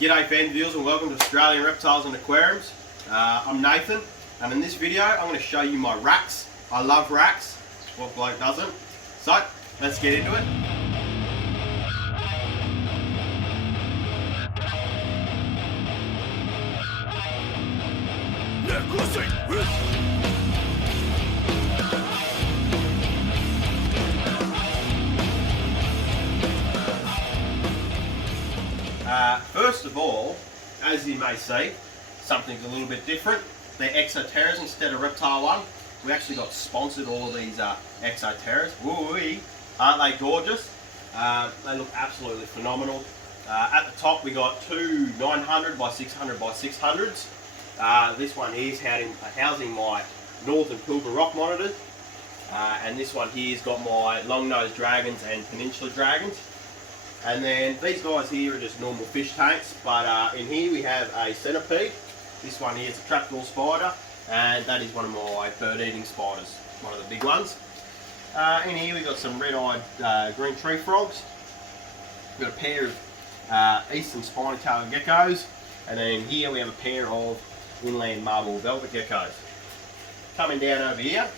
G'day fan viewers and welcome to Australian Reptiles and Aquariums. I'm Nathan, and in this video I'm going to show you my racks. I love racks, what bloke doesn't? So let's get into it. First of all, as you may see, something's a little bit different. They're Exoterras instead of Reptile one. We actually got sponsored all of these Exoterras. Woo-wee! Aren't they gorgeous? They look absolutely phenomenal. At the top we got two 900 by 600 by 600s. This one here is housing my Northern Pilbara rock monitors. And this one here's got my long-nosed dragons and peninsula dragons. And then these guys here are just normal fish tanks, but in here we have a centipede. This one here is a trapdoor spider, and that is one of my bird-eating spiders, one of the big ones. In here we've got some red-eyed green tree frogs. We've got a pair of eastern spiny-tailed geckos, and then here we have a pair of inland marble velvet geckos. Coming down over here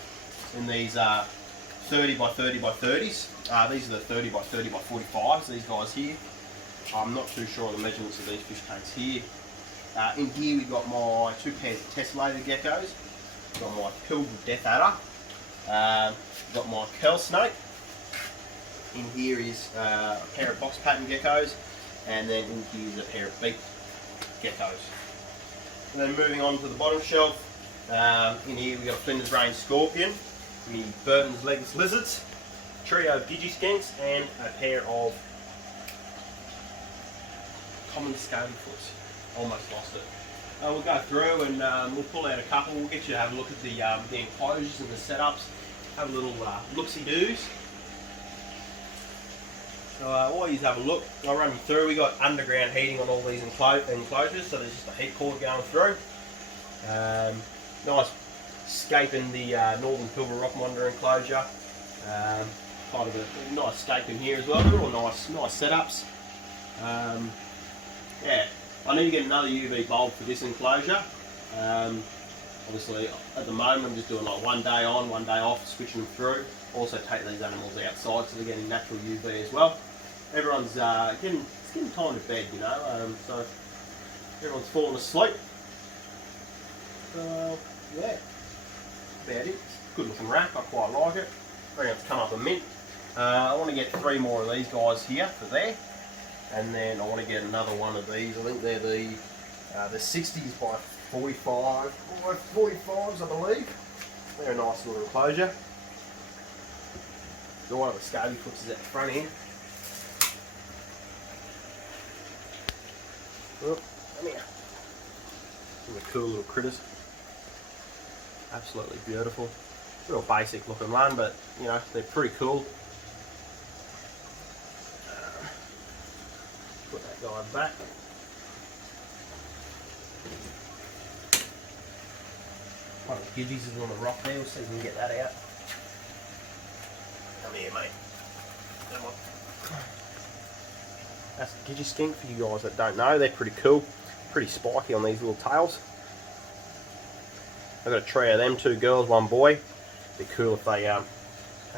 in these 30 by 30 by 30s. These are the 30 by 30 by 45s, these guys here. I'm not too sure of the measurements of these fish tanks here. In here we've got my two pairs of tessellated geckos. We've got my Pilbara death adder. We've got my curl snake. In here is a pair of box pattern geckos. And then in here is a pair of beaked geckos. And then moving on to the bottom shelf, in here we've got a Flinders Range scorpion, me Burton's legless lizards, trio of Digiskinks, and a pair of common scalyfoots. Almost lost it. We'll go through and we'll pull out a couple. We'll get you to have a look at the enclosures and the setups. Have a little look-see-doos. So while you have a look, I'll run you through. We got underground heating on all these enclosures, so there's just a heat cord going through. Nice scape in the Northern Pilbara rock monitor enclosure. Kind of a nice scape in here as well. They're all nice setups. Yeah, I need to get another UV bulb for this enclosure. Obviously, at the moment I'm just doing like one day on, one day off, switching them through. Also take these animals outside so they're getting natural UV as well. Everyone's it's getting time to bed, you know. So everyone's falling asleep. Yeah, about it. Good looking rack, I quite like it. I reckon it's come up a mint. I want to get 3 more of these guys here for there, and then I want to get another one of these. I think they're the 60s by 45s, I believe. They're a nice little enclosure. The one of the scalyfoots is at the front here. Oh, come here. Some of the cool little critters. Absolutely beautiful. Real basic looking one, but you know, they're pretty cool. Put that guy back. One of the gidgies is on the rock there. We'll see if we can get that out. Come here, mate. Come on. That's a Digiskink for you guys that don't know. They're pretty cool. Pretty spiky on these little tails. I've got a trio of them, 2 girls, 1 boy. Be cool if they had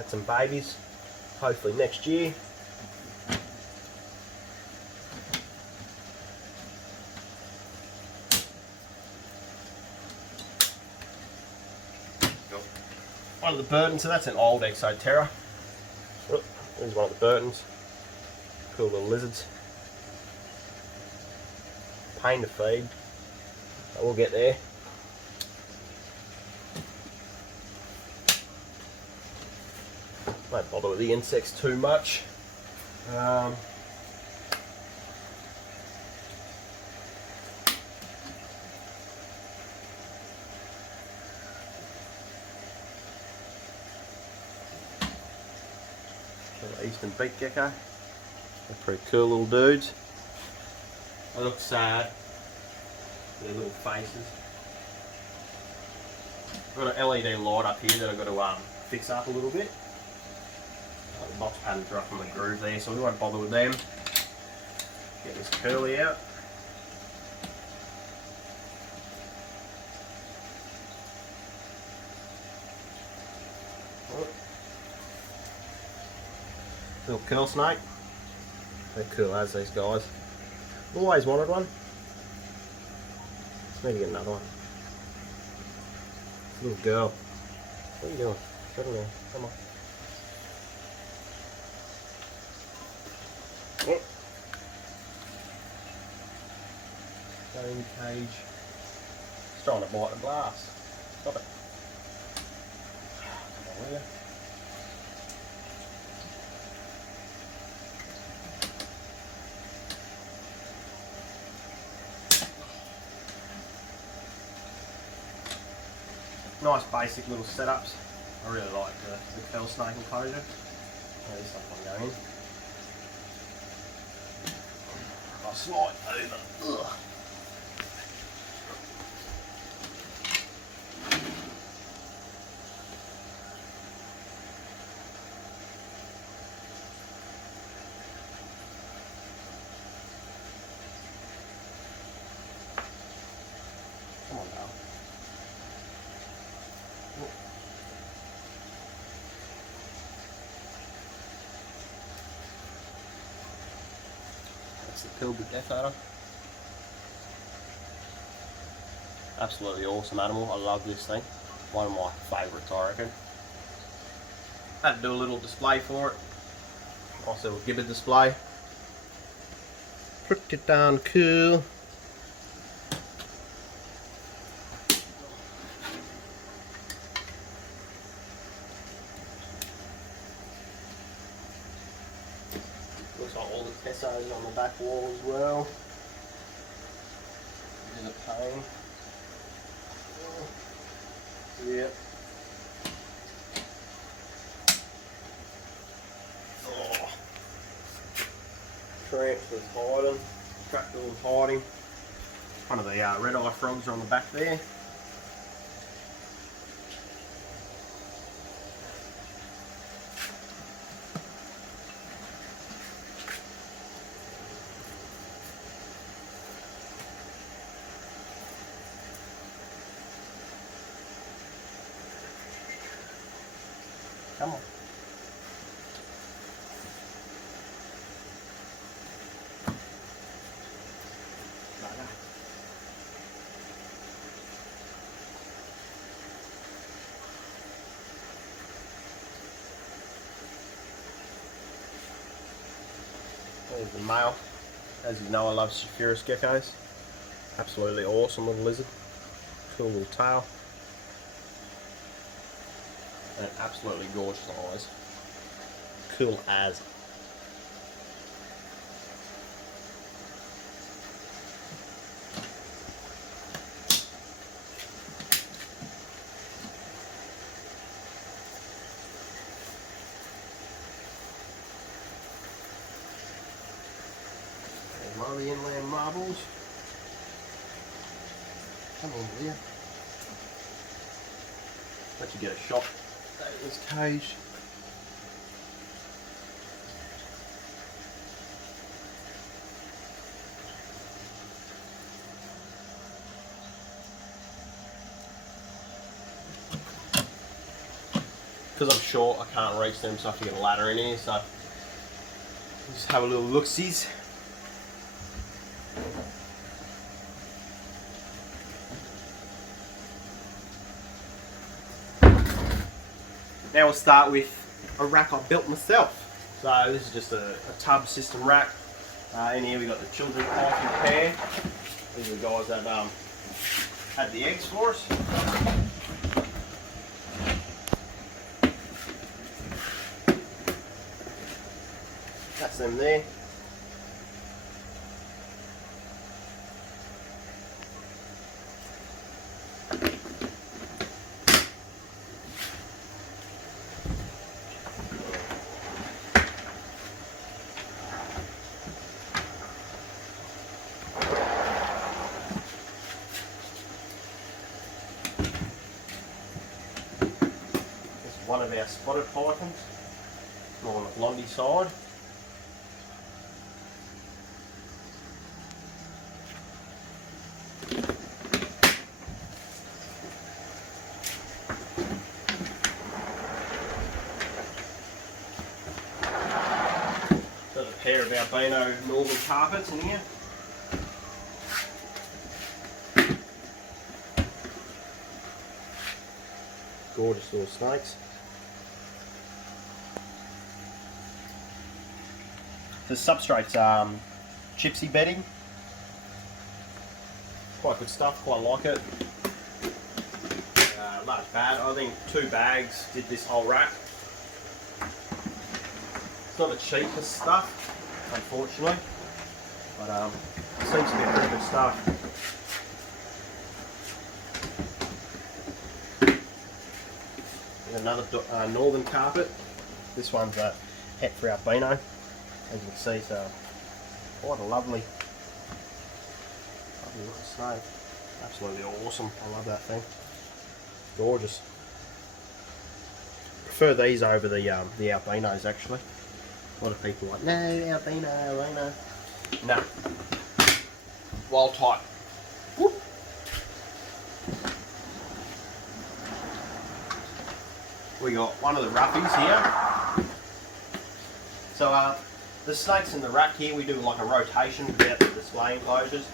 some babies, hopefully next year. One of the Burtons, so that's an old Exoterra. Oh, there's one of the Burtons. Cool little lizards. Pain to feed, but we'll get there. Don't bother with the insects too much. Eastern beak gecko. They're pretty cool little dudes. They look sad. Their little faces. I've got an LED light up here that I've got to fix up a little bit. The box patterns are up on the groove there, so we won't bother with them. Get this curly out. Little curl snake. They're cool as these guys. Always wanted one. Let's maybe get another one. Little girl. What are you doing? Settle down. Come on. Oh. Stone cage. It's trying to bite the glass. Stop it. Come on, will you? Nice basic little setups. I really like the curl snake enclosure. There's something going in. I'll slide over. Ugh. Come on now. That's the Pilgrim Death Adder. Absolutely awesome animal. I love this thing. One of my favourites, I reckon. Had to do a little display for it. Also a gibbet display. Pretty darn cool. Looks like all the Tessos on the back wall as well. There's a pane. Yep. Oh. Tramps was hiding. Tractor was hiding. One of the red eye frogs are on the back there. Come on. There's the male. As you know, I love Saphirus geckos. Absolutely awesome little lizard. Cool little tail. And absolutely gorgeous eyes. Cool as. There's one of the inland marbles. Come on, Leah. Let you get a shot. This cage. Because I'm short, I can't reach them, so I have to get a ladder in here. So just have a little look-sees. Now we'll start with a rack I built myself. So this is just a tub system rack. In here we got the children python pair. These are the guys that had the eggs for us. That's them there. One of our spotted pythons, more on the blondie side. pair of albino northern carpets in here. Gorgeous little snakes. The substrate's gypsy bedding. Quite good stuff, quite like it. Large bag, I think 2 bags did this whole rack. It's not the cheapest stuff, unfortunately, but it seems to be pretty good stuff. Another northern carpet. This one's a het for albino, as you can see. So quite a lovely little snake. Absolutely awesome. I love that thing. Gorgeous. Prefer these over the albinos actually. A lot of people are like, no, albino. No. Wild type. Whoop. We got one of the roughies here. So the snakes in the rack here, we do like a rotation without the display enclosures.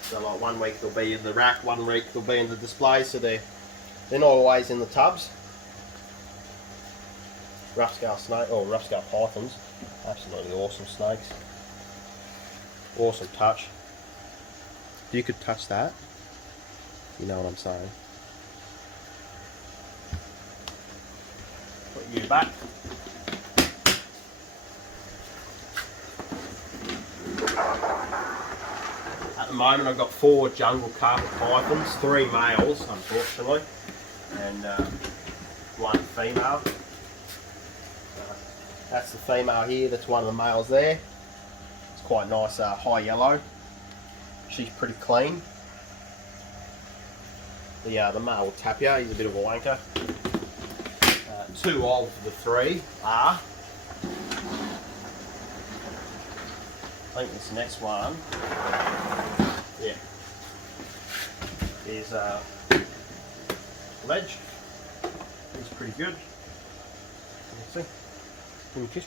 So like 1 week they'll be in the rack, 1 week they'll be in the display, so they're not always in the tubs. Rough scale snake, or rough scale pythons, absolutely awesome snakes. Awesome touch. If you could touch that, you know what I'm saying. Put you back. At the moment I've got 4 jungle carpet pythons, 3 males unfortunately, and 1 female. That's the female here, that's one of the males there. It's quite nice high yellow. She's pretty clean. The male will tap you, he's a bit of a wanker. 2 of the 3 are. I think this next one, yeah, is Ledge. He's pretty good. Let's see. Give me a kiss.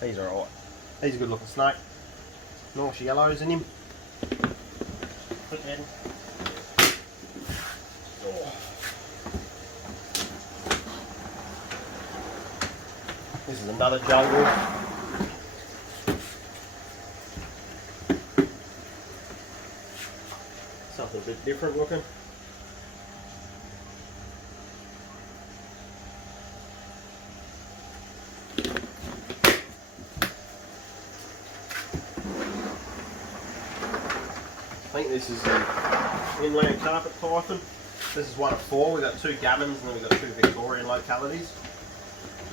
He's alright. He's a good looking snake. Nice yellows in him. Put that in. Oh. This is another jungle. Something a bit different looking. I think this is an inland carpet python. This is one of 4. We've got 2 gammons and then we've got 2 Victorian localities.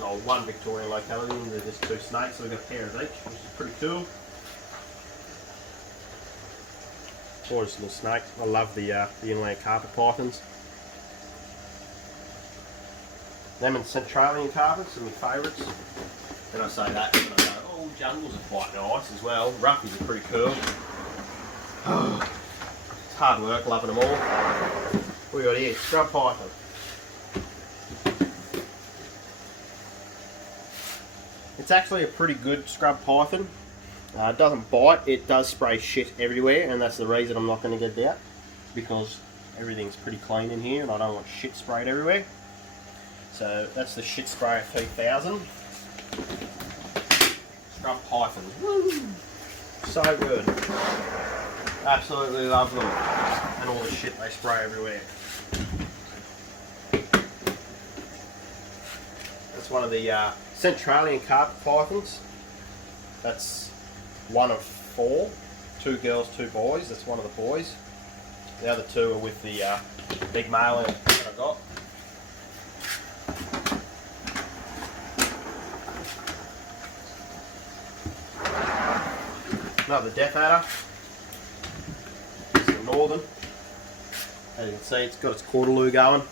Oh, 1 Victorian locality and there's just 2 snakes, so we've got a pair of each, which is pretty cool. Gorgeous little snake. I love the inland carpet pythons. Them and Centralian carpets are my favourites. And I say that and I go, oh, jungles are quite nice as well. Roughies are pretty cool. It's hard work, loving them all. What we got here? Scrub python. It's actually a pretty good scrub python. It doesn't bite, it does spray shit everywhere, and that's the reason I'm not going to get it out, because everything's pretty clean in here and I don't want shit sprayed everywhere. So that's the Shit Sprayer 3000. Scrub pythons. Woo! So good. Absolutely love them. And all the shit they spray everywhere. That's one of the Centralian carpet pythons. That's one of 4. 2 girls, 2 boys. That's one of the boys. The other 2 are with the big male that I got. Another Death Adder. This is the northern. As you can see, it's got its Cordeloo going.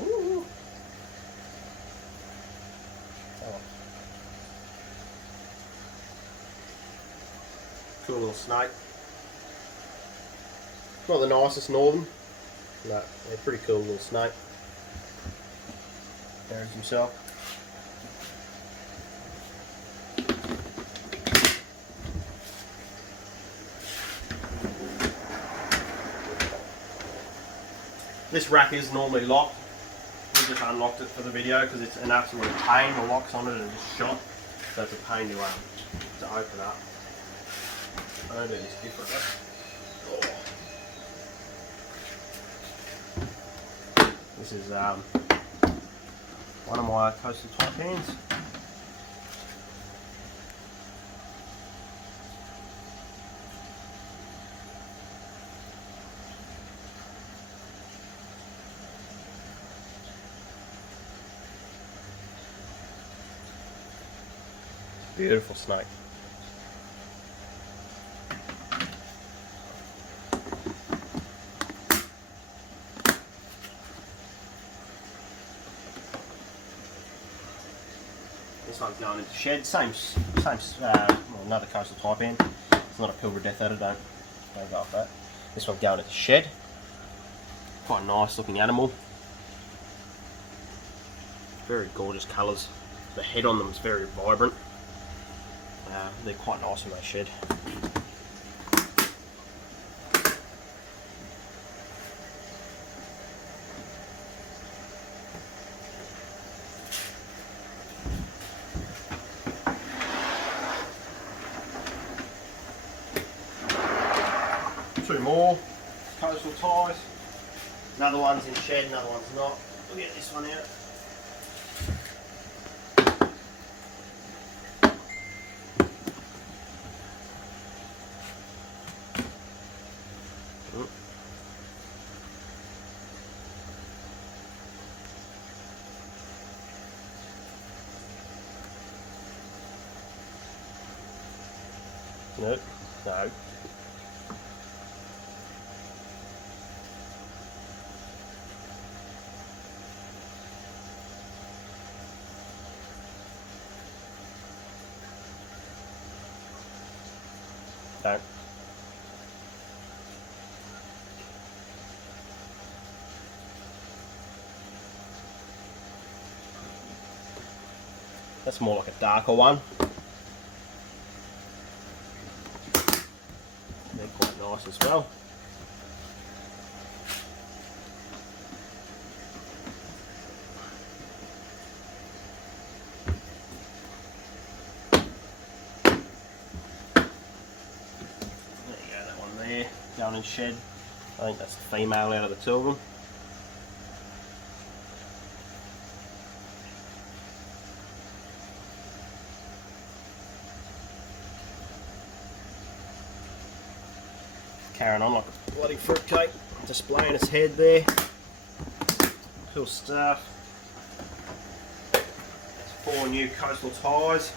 Ooh. Oh. Cool little snake. Not the nicest northern, but they're pretty cool little snake. There's himself. This rack is normally locked. We just unlocked it for the video because it's an absolute pain. The locks on it are just shot, so it's a pain to open up. I'm going to do this differently. Oh. This is one of my coastal taipans. Beautiful snake. This one's going into shed. Same. Well, another coastal taipan. It's not a Pilbara Death Adder. Don't go off that. This one's going into shed. Quite a nice looking animal. Very gorgeous colours. The head on them is very vibrant. They're quite nice when they shed. Two more coastal ties. Another one's in shed, another one's not. We'll get this one out. No, no. No. That's more like a darker one. They're quite nice as well. There you go, that one there, going in shed. I think that's the female out of the two of them. Carrying on like a bloody fruitcake, displaying its head there. Cool stuff. That's 4 new coastal ties.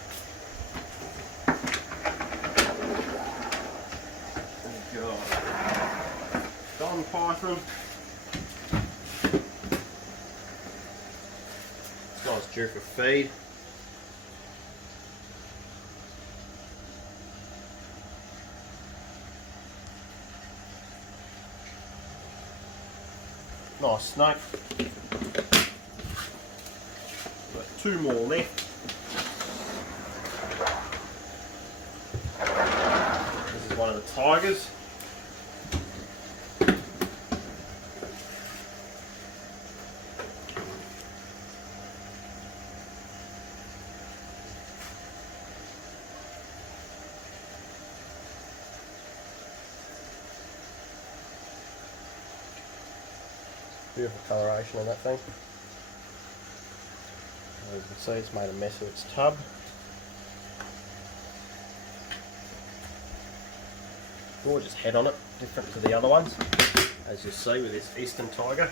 We've got Don Python. This guy's due for feed. Nice snake. Got 2 more left. This is one of the tigers. Beautiful coloration on that thing. As you can see, it's made a mess of its tub. Gorgeous head on it, different to the other ones, as you see with this eastern tiger.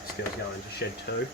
This girl's going into shed 2.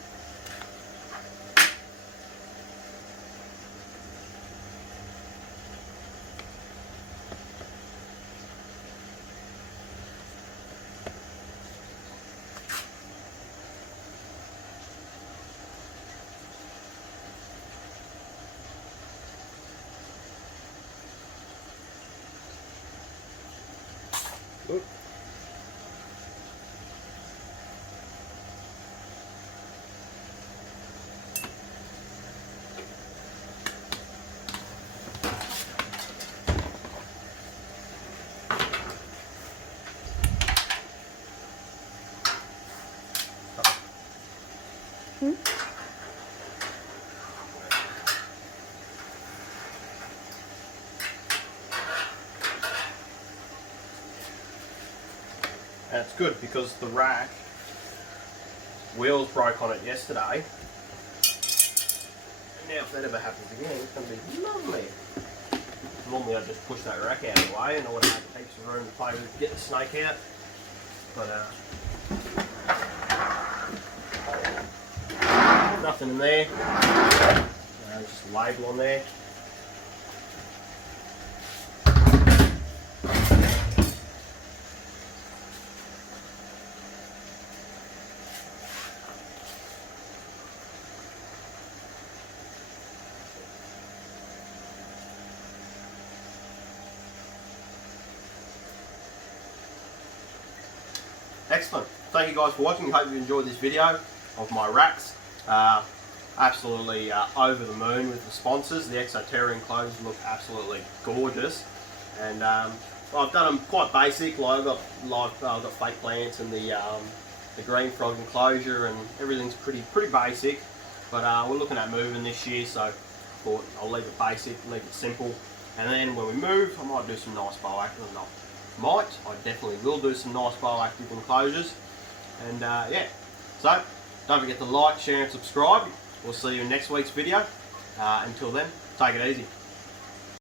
And it's good because the rack wheels broke on it yesterday. And now if that ever happens again, it's going to be lovely. Normally I just push that rack out of the way and I would have had heaps of room to play with, get the snake out. But nothing in there. Just a label on there. Excellent. Thank you guys for watching. Hope you enjoyed this video of my racks. Absolutely over the moon with the sponsors. The Exoterra enclosures look absolutely gorgeous, and I've done them quite basic. Like I've got fake plants and the green frog enclosure, and everything's pretty basic. But we're looking at moving this year, so I thought I'll leave it basic, leave it simple, and then when we move, I might do some nice bioactive. I definitely will do some nice bioactive enclosures, and yeah. So don't forget to like, share, and subscribe. We'll see you in next week's video. Until then, take it easy.